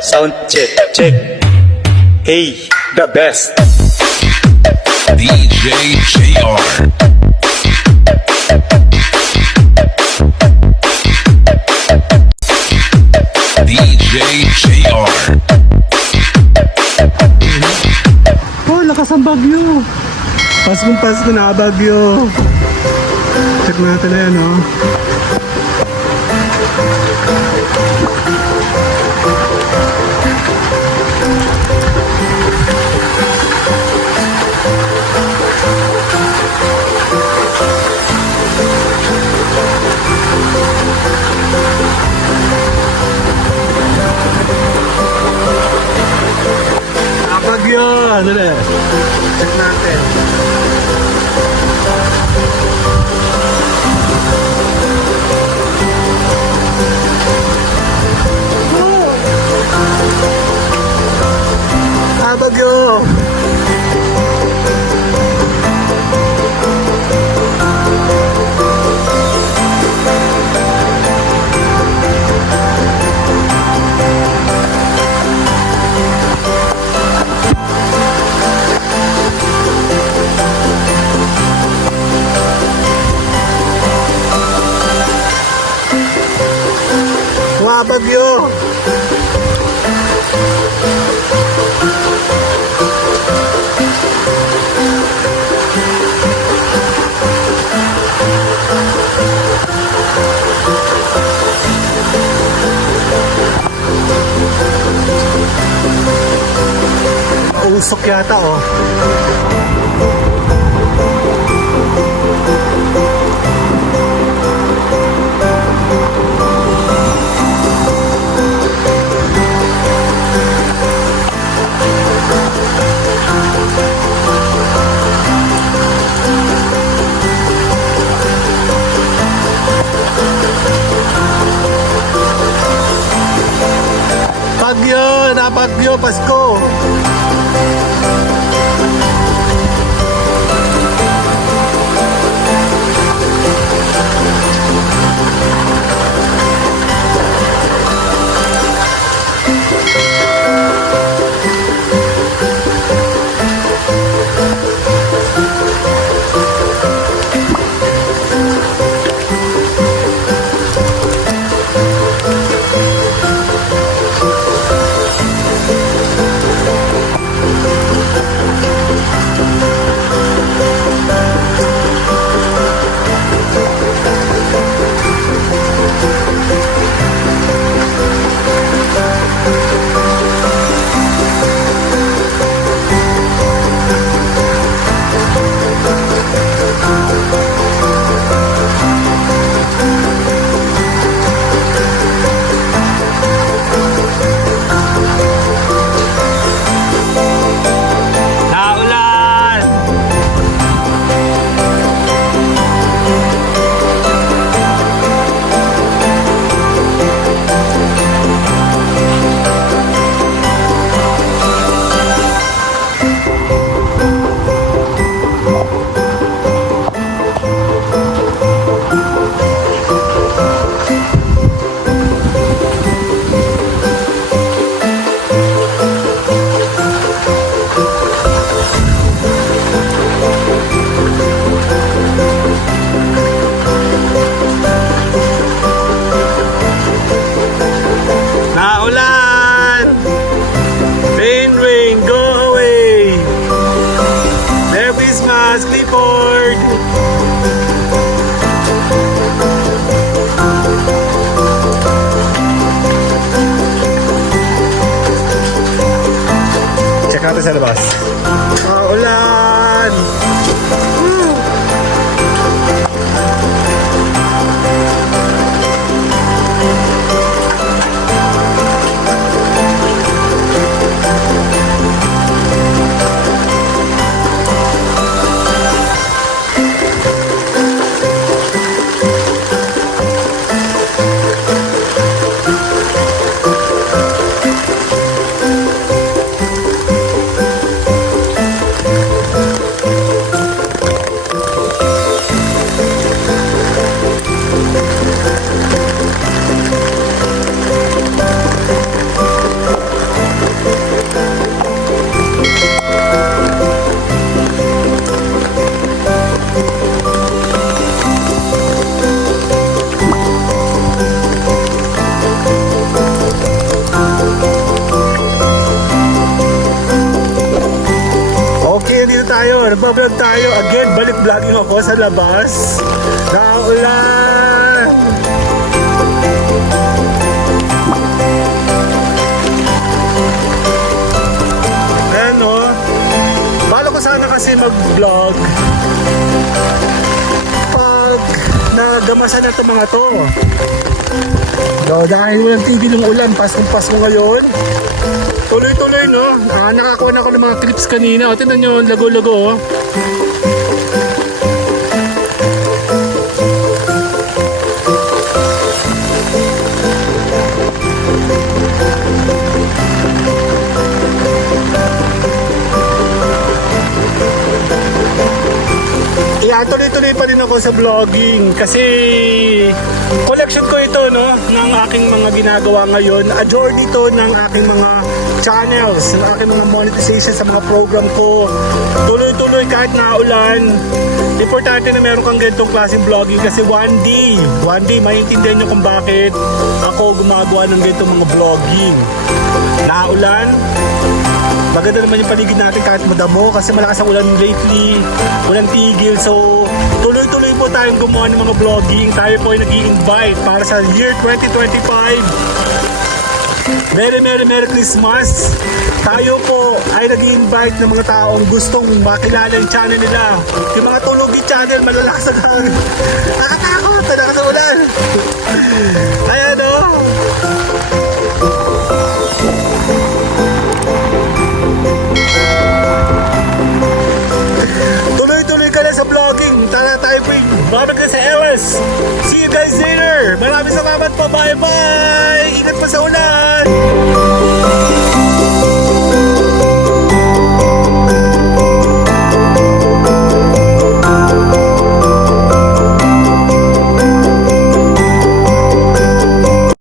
Sound check, check. Hey, the best. DJ JR. DJ JR. Oh, lakas ang bagyo. Paskong Pasko na bagyo. Check natin na yan, oh. Bagyo! Ano na? Check natin. Bagyo! Bagyo! Usok yata, oh. Bagyo! Napagyo! Pasko! Sa labas. Ulan! nagbablog tayo. Again, balik vlogging ako sa labas. Naulan! Ayan o. Bala ko sana kasi mag-vlog pag nagamasan na itong mga to. So, dahil walang tigil ng ulan, Paskong-Pasko ngayon. Tuloy-tuloy, no? Nakakuha na ako ng mga clips kanina. O, tingnan nyo, lago-lago, oh. Yeah, tuloy-tuloy pa rin ako sa vlogging kasi collection ko ito, no, ng aking mga ginagawa ngayon. A journey to ng aking mga channels, ng aking mga monetization sa mga program ko. Tuloy-tuloy kahit naulan. Importante na meron kang ganitong klaseng vlogging kasi one day maintindihan nyo kung bakit ako gumagawa ng ganitong mga vlogging. Naulan, maganda naman yung paligid natin kahit madamo kasi malakas ang ulan lately, walang tigil. So, tuloy-tuloy po tayong gumawa ng mga vlogging. Tayo po ay nag-i-invite para sa year 2025. Merry Christmas! Tayo po ay nag-i-invite ng mga taong gustong makilala yung channel nila. Yung mga tulugi channel, malalakas ang hangin. Nakatakot! Malakas ang ulan! Ayan o! Tuloy-tuloy ka na sa vlogging. Tara tayo po babalik na sa LS. See you guys later. Maraming salamat po. Bye-bye.